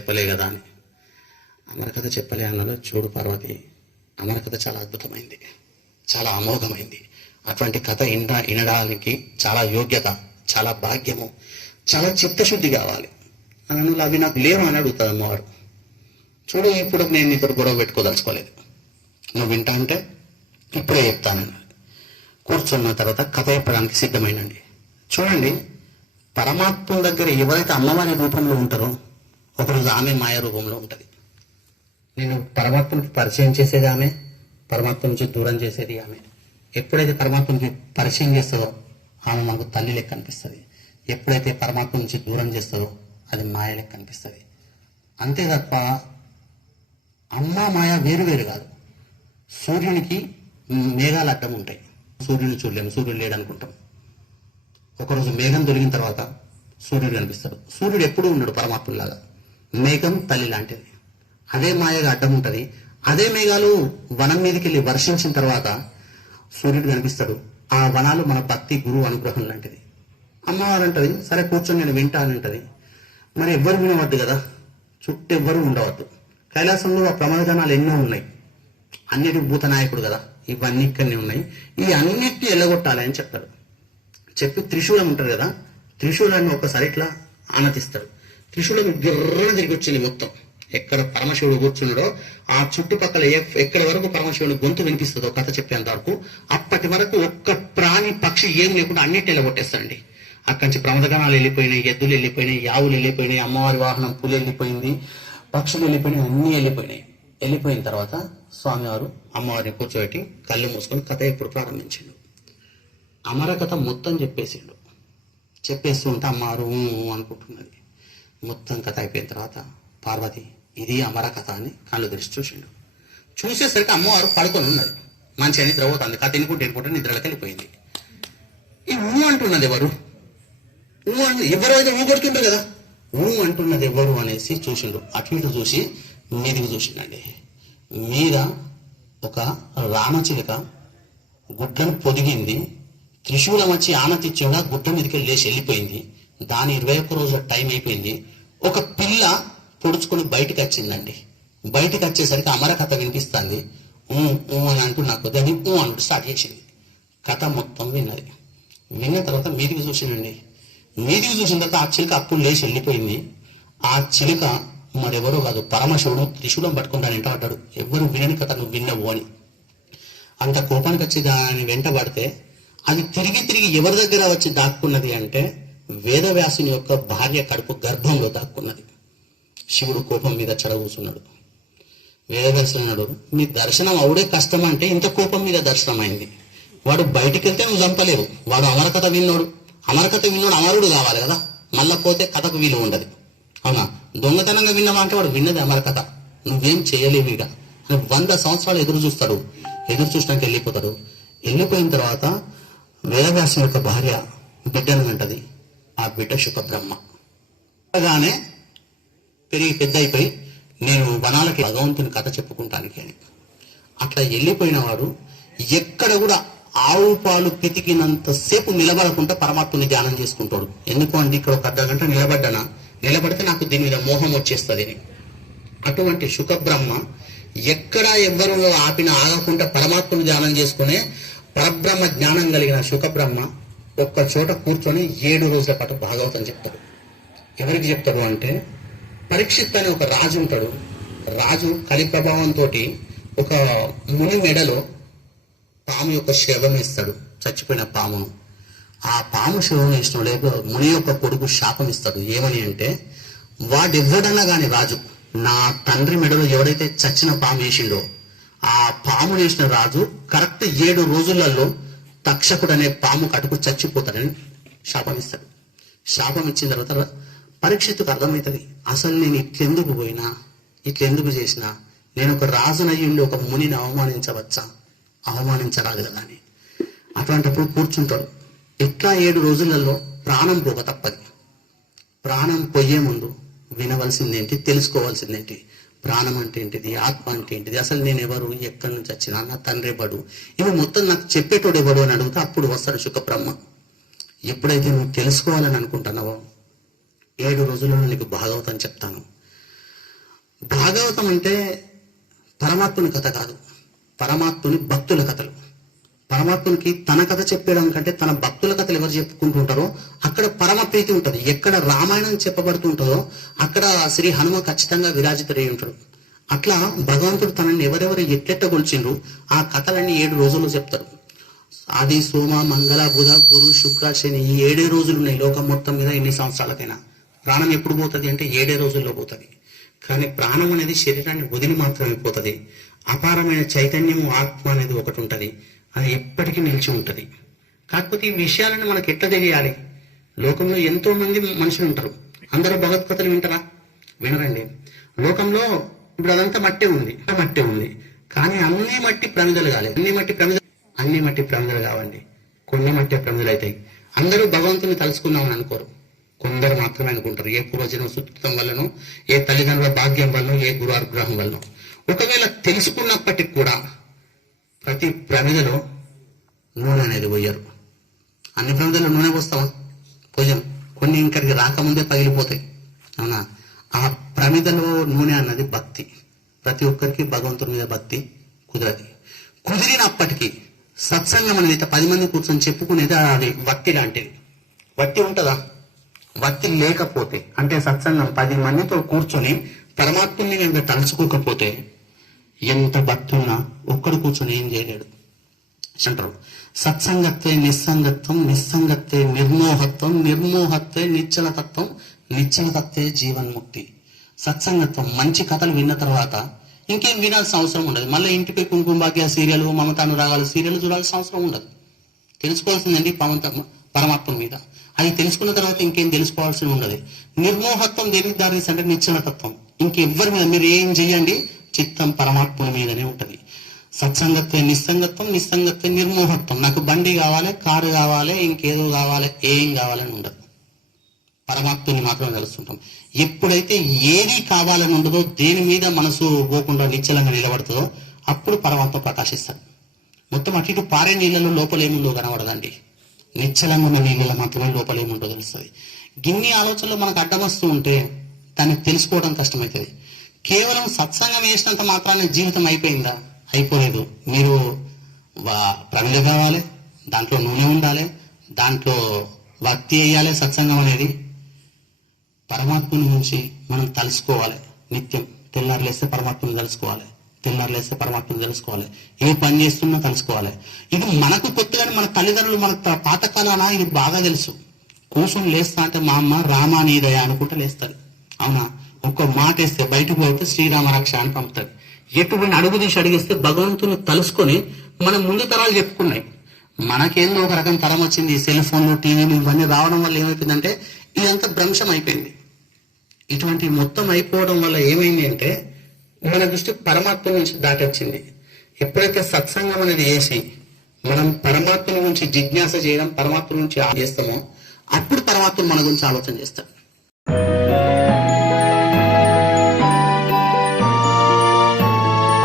చెప్పలే కదా అని. అమరకథ చెప్పలే అన్నాడు. చూడు పార్వతి, అమరకథ చాలా అద్భుతమైంది, చాలా అమోఘమైంది. అటువంటి కథ వినడానికి చాలా యోగ్యత, చాలా భాగ్యము, చాలా చిత్తశుద్ధి కావాలి అన్నాను. అవి నాకు లేవు అని అడుగుతుంది అమ్మవారు. చూడు, ఇప్పుడు నేను నీతో గొడవ పెట్టుకోదలుచుకోలేదు, నువ్వు వింటా అంటే ఇప్పుడే చెప్తానన్నాడు. కూర్చున్న తర్వాత కథ చెప్పడానికి సిద్ధమైనండి. చూడండి, పరమాత్మ దగ్గర ఎవరైతే అమ్మవారి రూపంలో ఉంటారో ఒకరోజు ఆమె మాయ రూపంలో ఉంటుంది. నేను పరమాత్మకి పరిచయం చేసేది ఆమె, పరమాత్మ నుంచి దూరం చేసేది ఆమె. ఎప్పుడైతే పరమాత్మకి పరిచయం చేస్తుందో ఆమె మనకు తల్లి లెక్క అనిపిస్తుంది. ఎప్పుడైతే పరమాత్మ నుంచి దూరం చేస్తుందో అది మాయ లెక్క అనిపిస్తుంది. అంతే తప్ప అమ్మ మాయ వేరు వేరు కాదు. సూర్యునికి మేఘాలు అడ్డం ఉంటాయి, సూర్యుని చూడలేము, సూర్యుడు లేడు అనుకుంటాం. ఒకరోజు మేఘం దొరికిన తర్వాత సూర్యుడు కనిపిస్తాడు. సూర్యుడు ఎప్పుడూ ఉన్నాడు పరమాత్మలాగా. మేఘం తల్లి లాంటిది. అదే మాయగా అడ్డం ఉంటుంది. అదే మేఘాలు వనం మీదకి వెళ్ళి వర్షించిన తర్వాత సూర్యుడు కనిపిస్తాడు. ఆ వనాలు మన భక్తి గురువు అనుగ్రహం లాంటిది. అమ్మవారు అంటది, సరే కూర్చొని నేను వింటా అని అంటది. మరి ఎవ్వరు వినవద్దు కదా, చుట్టూ ఎవ్వరు ఉండవద్దు. కైలాసంలో ఆ ప్రమాదజనాలు ఎన్నో ఉన్నాయి. అన్నిటికి భూతనాయకుడు కదా, ఇవన్నీ ఇక్కడనే ఉన్నాయి. ఈ అన్నిటిని ఎల్లగొట్టాలి అని చెప్తాడు. చెప్పి త్రిశూలం ఉంటారు కదా, త్రిశూలాన్ని ఒక్కసారి ఇట్లా ఆనతిస్తాడు. త్రిశూలం గిర్రని తిరిగి వచ్చింది మొత్తం. ఎక్కడ పరమశివుడు కూర్చున్నాడో ఆ చుట్టుపక్కల ఎక్కడి వరకు పరమశివుని గొంతు వినిపిస్తుందో కథ చెప్పేంత వరకు, అప్పటి వరకు ఒక్క ప్రాణి పక్షి ఏం లేకుండా అన్నిటిని ఎల్లగొట్టేస్తాడండి. అక్కడి నుంచి ప్రమదగణాలు వెళ్ళిపోయినాయి, ఎద్దులు వెళ్ళిపోయినాయి, ఆవులు వెళ్ళిపోయినాయి, అమ్మవారి వాహనం పులి వెళ్ళిపోయింది, పక్షులు వెళ్ళిపోయినాయి, అన్నీ వెళ్ళిపోయినాయి. వెళ్ళిపోయిన తర్వాత స్వామివారు అమ్మవారిని కూర్చోబెట్టి కళ్ళు మూసుకొని కథ ఎప్పుడు ప్రారంభించిండు. అమరకథ మొత్తం చెప్పేసిండు. చెప్పేస్తూ ఉంటే అమ్మవారు అనుకుంటున్నది. మొత్తం కథ అయిపోయిన తర్వాత పార్వతి, ఇది అమరకథ అని కళ్ళు తెరిచి చూసిండు. చూసేసరికి అమ్మవారు పడుకొని ఉన్నది. మంచిగా నిద్ర పోతుంది. కథ ఎన్నుకుంటే నిద్రలోకి వెళ్ళిపోయింది. ఈ అంటున్నది ఎవరు? ఎవరు అయితే కొడుతుంటారు కదా, అంటున్నది ఎవరు అనేసి చూసిండు. అటు ఇటు చూసి మీదికి చూసిండండి. మీద ఒక రామచిలుక గుడ్లను పొదిగింది. త్రిశూలం వచ్చి ఆనతిచ్చేగా గుడ్డ మీదకి లేచి వెళ్ళిపోయింది. దాని 21 రోజుల టైం అయిపోయింది. ఒక పిల్ల పొడుచుకొని బయటకు వచ్చిందండి. బయటకు వచ్చేసరికి అమరకథ వినిపిస్తుంది. అని అంటూ నాకు దాన్ని అంటూ స్టార్ట్ చేసింది. కథ మొత్తం విన్నది. విన్న తర్వాత మీదికి చూసిందండి. మీదికి చూసిన తర్వాత ఆ చిలుక అప్పుడు లేచి వెళ్ళిపోయింది. ఆ చిలుక మరెవరో కాదు, పరమశివుడు త్రిశూలం పట్టుకుని దాని వెంట పడ్డాడు. ఎవరు వినని కథ నువ్వు విన్నవు అని. అంత కోపానికి వచ్చి దాని వెంట పడితే అది తిరిగి తిరిగి ఎవరి దగ్గర వచ్చి దాక్కున్నది అంటే వేదవ్యాసుని యొక్క భార్య కడుపు గర్భంలో దాక్కున్నది. శివుడు కోపం మీద కూర్చున్నాడు. వేదవ్యాసుడు అన్నాడు, నీ దర్శనం అవుడే కష్టం అంటే ఇంత కోపం మీద దర్శనం అయింది. వాడు బయటికి వెళ్తే నువ్వు చంపలేవు. వాడు అమరకథ విన్నాడు. అమరకథ విన్నాడు అమరుడు కావాలి కదా, మళ్ళా పోతే కథకు విలువ ఉండదు. అవునా? దొంగతనంగా విన్నావా అంటే వాడు విన్నది అమరకథ, నువ్వేం చేయలేవు ఇక అని 100 సంవత్సరాలు ఎదురు చూస్తాడు. ఎదురు చూసినాక వెళ్ళిపోతాడు. వెళ్ళిపోయిన తర్వాత వేదవ్యాసుని యొక్క భార్య బిడ్డను అంటది. ఆ బిడ్డ శుకబ్రహ్మ. అలాగానే పెరిగి పెద్ద అయిపోయి నేను వనాలకి భగవంతుని కథ చెప్పుకుంటానికి అని అట్లా వెళ్ళిపోయిన వాడు ఎక్కడ కూడా ఆవు పాలు పితికినంతసేపు నిలబడకుండా పరమాత్మని ధ్యానం చేసుకుంటాడు. ఎందుకు అంటే ఇక్కడ ఒక అర్ధగంట నిలబడితే నాకు దీని మీద మోహం వచ్చేస్తుంది అని. అటువంటి శుకబ్రహ్మ ఎక్కడ ఎవ్వరు ఆపిన ఆగకుండా పరమాత్మను ధ్యానం చేసుకునే పరబ్రహ్మ జ్ఞానం కలిగిన శుకబ్రహ్మ ఒక్క చోట కూర్చొని 7 రోజుల పాటు భాగవతం చెప్తాడు. ఎవరికి చెప్తాడు అంటే, పరీక్షిత్ అనే ఒక రాజు ఉంటాడు. రాజు కలి ప్రభావంతో ఒక ముని మెడలో పాము యొక్క శవం ఇస్తాడు, చచ్చిపోయిన పామును. ఆ పాము శవం ఇష్టం లేదు, ముని యొక్క కొడుకు శాపం ఇస్తాడు. ఏమని అంటే, వాడెవ్వడన్నా గాని రాజు నా తండ్రి మెడలో ఎవడైతే చచ్చిన పాము వేసిండో ఆ పాము వేసిన రాజు కరెక్ట్ 7 రోజులలో తక్షకుడు అనే పాము కటుకు చచ్చిపోతాడని శాపం ఇస్తాడు. శాపం ఇచ్చిన తర్వాత పరీక్షిత్తుకు అర్థమవుతుంది, అసలు నేను ఇట్లెందుకు పోయినా, ఇట్లెందుకు చేసినా, నేను ఒక రాజునయ్యుండి ఒక మునిని అవమానించవచ్చా, అవమానించరాదు కదా అని. అటువంటిప్పుడు కూర్చుంటాడు. ఇట్లా 7 రోజులలో ప్రాణం పోక తప్పది. ప్రాణం పోయే ముందు వినవలసిందేంటి, తెలుసుకోవాల్సిందేంటి, ప్రాణం అంటే ఏంటిది, ఆత్మ అంటే ఏంటిది, అసలు నేను ఎవరు, ఎక్కడి నుంచి వచ్చినా, నా తండ్రి ఎవడు, ఇవి మొత్తం నాకు చెప్పేటోడు ఎవడు అని అడిగితే అప్పుడు వస్తాడు శుకబ్రహ్మ. ఎప్పుడైతే నువ్వు తెలుసుకోవాలని అనుకుంటున్నావో 7 రోజుల్లో నీకు భాగవతం చెప్తాను, భాగవతం అంటే పరమాత్ముని కథ కాదు, పరమాత్ముని భక్తుల కథలు. పరమాత్మునికి తన కథ చెప్పడం కంటే తన భక్తుల కథలు ఎవరు చెప్పుకుంటుంటారో అక్కడ పరమ ప్రీతి ఉంటుంది. ఎక్కడ రామాయణం చెప్పబడుతుంటుందో అక్కడ శ్రీ హనుమ ఖచ్చితంగా విరాజితుడై ఉంటాడు. అట్లా భగవంతుడు తనని ఎవరెవరు ఎట్లెట్ట కొలిచిండ్రు ఆ కథలన్నీ 7 రోజుల్లో చెప్తారు. ఆది సోమ మంగళ బుధ గురు శుక్ర శని ఈ 7 రోజులు ఉన్నాయి లోకం మొత్తం మీద. ఎన్ని సంవత్సరాలకైనా ప్రాణం ఎప్పుడు పోతుంది అంటే 7 రోజుల్లో పోతుంది. కానీ ప్రాణం అనేది శరీరాన్ని వదిలి మాత్రమే పోతుంది. అపారమైన చైతన్యము ఆత్మ అనేది ఒకటి ఉంటుంది, అది ఎప్పటికీ నిలిచి ఉంటుంది. కాకపోతే ఈ విషయాలను మనకు ఎట్లా తెలియాలి? లోకంలో ఎంతో మంది మనుషులు ఉంటారు, అందరూ భగవద్గీతలు వింటారా? వినరండి. లోకంలో ఇప్పుడు అదంతా మట్టే ఉంది, కానీ అన్ని మట్టి ప్రమిదలు కాలేదు. అన్ని మట్టి ప్రమిదలు కావండి, కొన్ని మట్టి ప్రమిదలు అవుతాయి. అందరూ భగవంతుని తలుచుకున్నామని అనుకోరు, కొందరు మాత్రమే అనుకుంటారు. ఏ పూర్వజన్మ సుకృతం వల్లనో, ఏ తల్లిదండ్రుల భాగ్యం వల్లనో, ఏ గురు అనుగ్రహం వల్లనో. ఒకవేళ తెలుసుకున్నప్పటికి కూడా ప్రతి ప్రమిదలో నూనె అనేది పోయారు. అన్ని ప్రమిదలో నూనె పోస్తామా? పోయాం. కొన్ని ఇంకడికి రాకముందే పగిలిపోతాయి, అవునా? ఆ ప్రమిదలో నూనె అన్నది భక్తి. ప్రతి ఒక్కరికి భగవంతుడి మీద భక్తి కుదిరినప్పటికీ సత్సంగం అనేది 10 మంది కూర్చొని చెప్పుకునేది అది వత్తి లాంటిది. వత్తి ఉంటుందా? వత్తి లేకపోతే అంటే సత్సంగం 10 మందితో కూర్చొని పరమాత్ముని కనుక తలుచుకోకపోతే ఎంత భక్తి ఉన్నా ఒక్కడు కూర్చొని ఏం చేయలేడు అంటారు. సత్సంగత్వే నిస్సంగత్వం, నిస్సంగత్వే నిర్మోహత్వం, నిర్మోహత్వే నిశ్చలతత్వం, నిశ్చలతత్వే జీవన్ముక్తి. సత్సంగత్వం మంచి కథలు విన్న తర్వాత ఇంకేం వినాల్సిన అవసరం ఉండదు. మళ్ళీ ఇంటిపై కుంకుమ భాగ్య సీరియల్, మమత అనురాగాలు సీరియల్ చూడాల్సిన అవసరం ఉండదు. తెలుసుకోవాల్సిందండి పరమాత్మ మీద. అది తెలుసుకున్న తర్వాత ఇంకేం తెలుసుకోవాల్సి ఉండదు. నిర్మోహత్వం దేనికి దారి అంటే నిశ్చలతత్వం. ఇంకెవ్వరి మీద మీరు ఏం చెయ్యండి, చిత్తం పరమాత్మ మీదనే ఉంటది. సత్సంగత్వే నిస్సంగత్వం, నిస్సంగత్వే నిర్మోహత్వం. నాకు బండి కావాలి, కారు కావాలి, ఇంకేదో కావాలి, ఏం కావాలని ఉండదు. పరమాత్మని మాత్రమే తెలుస్తుంటాం. ఎప్పుడైతే ఏది కావాలని ఉండదో, దేని మీద మనసు పోకుండా నిశ్చలంగా నిలబడుతుందో అప్పుడు పరమాత్మ ప్రకాశిస్తాడు. మొత్తం అటు ఇటు పారే నీళ్ళలో లోపలేముందో కనబడదండి, నిశ్చలంగా ఉన్న నీళ్ళలో మాత్రమే లోపలేముందో తెలుస్తుంది. గిన్ని ఆలోచనలు మనకు అడ్డం వస్తూ ఉంటే దాన్ని తెలుసుకోవడం కష్టమవుతుంది. కేవలం సత్సంగం వేసినంత మాత్రాన్ని జీవితం అయిపోయిందా? అయిపోలేదు. మీరు ప్రమిద కావాలి, దాంట్లో నూనె ఉండాలి, దాంట్లో భక్తి వేయాలి. సత్సంగం అనేది పరమాత్మని నుంచి మనం తలుసుకోవాలి. నిత్యం తెల్లారులేస్తే పరమాత్మని తెలుసుకోవాలి, తెల్లారులేస్తే పరమాత్మని తెలుసుకోవాలి. ఏ పని చేస్తున్నా తెలుసుకోవాలి. ఇది మనకు కొత్తగానే మన తల్లిదండ్రులు మన పాతకాలాన ఇది బాగా తెలుసు. కూర్చొని లేస్తా అంటే మా అమ్మ రామా నీదయ అనుకుంటే లేస్తారు, అవునా? ఒక్క మాట వేస్తే బయటకు పోతే శ్రీరామ రక్ష అని పంపుతాడు. ఎటువంటి అడుగు తీసి అడిగిస్తే భగవంతుని తలుసుకొని మనం ముందు తరాలు చెప్పుకున్నాయి. మనకేందో ఒక రకం తరం వచ్చింది. సెల్ ఫోన్లు, టీవీలు ఇవన్నీ రావడం వల్ల ఏమైపోయిందంటే ఇదంతా భ్రంశం అయిపోయింది. ఇటువంటి మొత్తం అయిపోవడం వల్ల ఏమైంది అంటే మన దృష్టి పరమాత్మ నుంచి దాటి వచ్చింది. ఎప్పుడైతే సత్సంగం అనేది వేసి మనం పరమాత్మ నుంచి జిజ్ఞాస చేయడం, పరమాత్మ నుంచి చేస్తామో అప్పుడు పరమాత్మ మన గురించి ఆలోచన చేస్తాడు.